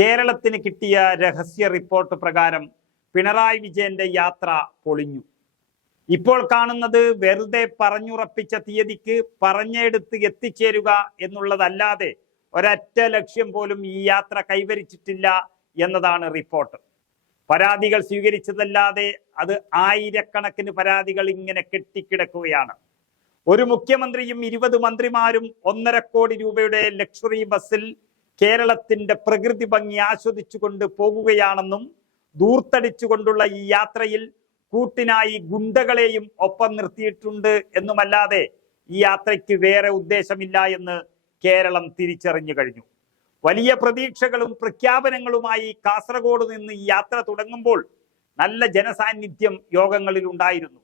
കേരളത്തിന് കിട്ടിയ രഹസ്യ റിപ്പോർട്ട് പ്രകാരം പിണറായി വിജയന്റെ യാത്ര പൊളിഞ്ഞു. ഇപ്പോൾ കാണുന്നത് വെറുതെ പറഞ്ഞുറപ്പിച്ച തീയതിക്ക് പറഞ്ഞെടുത്ത് എത്തിച്ചേരുക എന്നുള്ളതല്ലാതെ ഒരറ്റ ലക്ഷ്യം പോലും ഈ യാത്ര കൈവരിച്ചിട്ടില്ല എന്നതാണ് റിപ്പോർട്ട്. പരാതികൾ സ്വീകരിച്ചതല്ലാതെ അത് ആയിരക്കണക്കിന് പരാതികൾ ഇങ്ങനെ കെട്ടിക്കിടക്കുകയാണ്. ഒരു മുഖ്യമന്ത്രിയും ഇരുപത് മന്ത്രിമാരും ഒന്നര കോടി രൂപയുടെ ലക്ഷറി ബസ്സിൽ കേരളത്തിന്റെ പ്രകൃതി ഭംഗി ആസ്വദിച്ചുകൊണ്ട് പോകുകയാണെന്നും ദൂർത്തടിച്ചുകൊണ്ടുള്ള ഈ യാത്രയിൽ കൂട്ടിനായി ഗുണ്ടകളെയും ഒപ്പം നിർത്തിയിട്ടുണ്ട് എന്നുമല്ലാതെ ഈ യാത്രയ്ക്ക് വേറെ ഉദ്ദേശമില്ല എന്ന് കേരളം തിരിച്ചറിഞ്ഞു കഴിഞ്ഞു. വലിയ പ്രതീക്ഷകളും പ്രഖ്യാപനങ്ങളുമായി കാസർഗോഡ് നിന്ന് ഈ യാത്ര തുടങ്ങുമ്പോൾ നല്ല ജനസാന്നിധ്യം യോഗങ്ങളിൽ ഉണ്ടായിരുന്നു.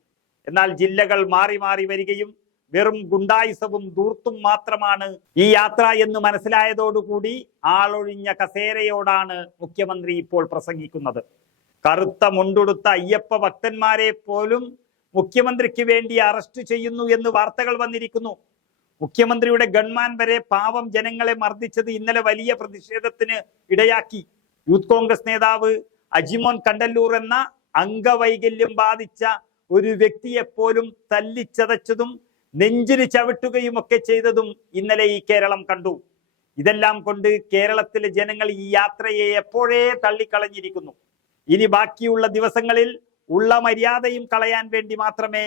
എന്നാൽ ജില്ലകൾ മാറി മാറി വരികയും വെറും ഗുണ്ടായുസവും ദൂർത്തും മാത്രമാണ് ഈ യാത്ര എന്ന് മനസ്സിലായതോടുകൂടി ആളൊഴിഞ്ഞ കസേരയോടാണ് മുഖ്യമന്ത്രി ഇപ്പോൾ പ്രസംഗിക്കുന്നത്. കറുത്ത മുണ്ടുടുത്ത അയ്യപ്പ ഭക്തന്മാരെ പോലും മുഖ്യമന്ത്രിക്ക് വേണ്ടി അറസ്റ്റ് ചെയ്യുന്നു എന്ന് വാർത്തകൾ വന്നിരിക്കുന്നു. മുഖ്യമന്ത്രിയുടെ ഗൺമാൻ വരെ പാവം ജനങ്ങളെ മർദ്ദിച്ചത് ഇന്നലെ വലിയ പ്രതിഷേധത്തിന് ഇടയാക്കി. യൂത്ത് കോൺഗ്രസ് നേതാവ് അജിമോൻ കണ്ടല്ലൂർ എന്ന അംഗവൈകല്യം ബാധിച്ച ഒരു വ്യക്തിയെ പോലും തല്ലിച്ചതച്ചതും നെഞ്ചിന് ചവിട്ടുകയും ഒക്കെ ചെയ്തതും ഇന്നലെ ഈ കേരളം കണ്ടു. ഇതെല്ലാം കൊണ്ട് കേരളത്തിലെ ജനങ്ങൾ ഈ യാത്രയെ എപ്പോഴേ തള്ളിക്കളഞ്ഞിരിക്കുന്നു. ഇനി ബാക്കിയുള്ള ദിവസങ്ങളിൽ ഉള്ള മര്യാദയും കളയാൻ വേണ്ടി മാത്രമേ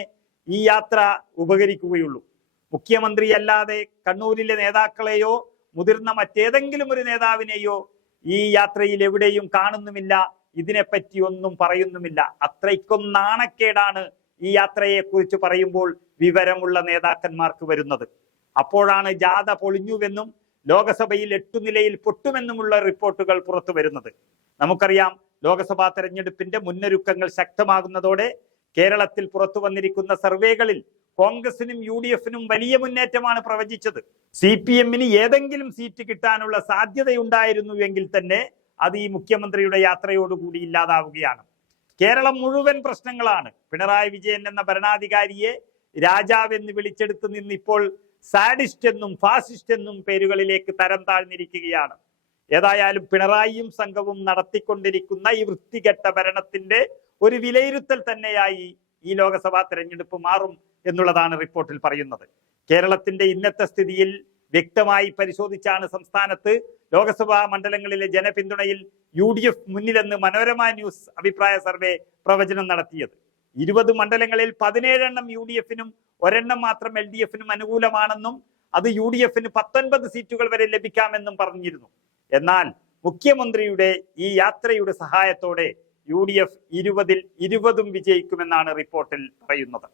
ഈ യാത്ര ഉപകരിക്കുകയുള്ളൂ. മുഖ്യമന്ത്രി അല്ലാതെ കണ്ണൂരിലെ നേതാക്കളെയോ മുതിർന്ന മറ്റേതെങ്കിലും ഒരു നേതാവിനെയോ ഈ യാത്രയിൽ എവിടെയും കാണുന്നുമില്ല. ഇതിനെപ്പറ്റി ഒന്നും പറയുന്നുമില്ല. അത്രയ്ക്കും നാണക്കേടാണ് ഈ യാത്രയെക്കുറിച്ച് പറയുമ്പോൾ വിവരമുള്ള നേതാക്കന്മാർക്ക് വരുന്നത്. അപ്പോഴാണ് ജാഥ പൊളിഞ്ഞുവെന്നും ലോകസഭയിൽ എട്ടു നിലയിൽ പൊട്ടുമെന്നുമുള്ള റിപ്പോർട്ടുകൾ പുറത്തു വരുന്നത്. നമുക്കറിയാം ലോകസഭാ തെരഞ്ഞെടുപ്പിന്റെ മുന്നൊരുക്കങ്ങൾ ശക്തമാകുന്നതോടെ കേരളത്തിൽ പുറത്തു വന്നിരിക്കുന്ന സർവേകളിൽ കോൺഗ്രസിനും യു ഡി എഫിനും വലിയ മുന്നേറ്റമാണ് പ്രവചിച്ചത്. സി പി എമ്മിന് ഏതെങ്കിലും സീറ്റ് കിട്ടാനുള്ള സാധ്യതയുണ്ടായിരുന്നു എങ്കിൽ തന്നെ അത് ഈ മുഖ്യമന്ത്രിയുടെ യാത്രയോടുകൂടി ഇല്ലാതാവുകയാണ്. കേരളം മുഴുവൻ പ്രശ്നങ്ങളാണ്. പിണറായി വിജയൻ എന്ന ഭരണാധികാരിയെ രാജാവെന്ന് വിളിച്ചെടുത്ത് നിന്ന് ഇപ്പോൾ സാഡിസ്റ്റ് എന്നും ഫാസിസ്റ്റ് എന്നും പേരുകളിലേക്ക് തരം താഴ്ന്നിരിക്കുകയാണ്. ഏതായാലും പിണറായിയും സംഘവും നടത്തിക്കൊണ്ടിരിക്കുന്ന ഈ വൃത്തികെട്ട ഭരണത്തിന്റെ ഒരു വിലയിരുത്തൽ തന്നെയായി ഈ ലോകസഭാ തെരഞ്ഞെടുപ്പ് മാറും എന്നുള്ളതാണ് റിപ്പോർട്ടിൽ പറയുന്നത്. കേരളത്തിന്റെ ഇന്നത്തെ സ്ഥിതിയിൽ വ്യക്തമായി പരിശോധിച്ചാണ് സംസ്ഥാനത്ത് ലോക്സഭാ മണ്ഡലങ്ങളിലെ ജനപിന്തുണയിൽ യു ഡി എഫ് മുന്നിലെന്ന് മനോരമ ന്യൂസ് അഭിപ്രായ സർവേ പ്രവചനം നടത്തിയത്. ഇരുപത് മണ്ഡലങ്ങളിൽ പതിനേഴെണ്ണം യു ഡി എഫിനും ഒരെണ്ണം മാത്രം എൽ ഡി എഫിനും അനുകൂലമാണെന്നും അത് യു ഡി എഫിന് പത്തൊൻപത് സീറ്റുകൾ വരെ ലഭിക്കാമെന്നും പറഞ്ഞിരുന്നു. എന്നാൽ മുഖ്യമന്ത്രിയുടെ ഈ യാത്രയുടെ സഹായത്തോടെ യു ഡി എഫ് ഇരുപതിൽ ഇരുപതും വിജയിക്കുമെന്നാണ് റിപ്പോർട്ടിൽ പറയുന്നത്.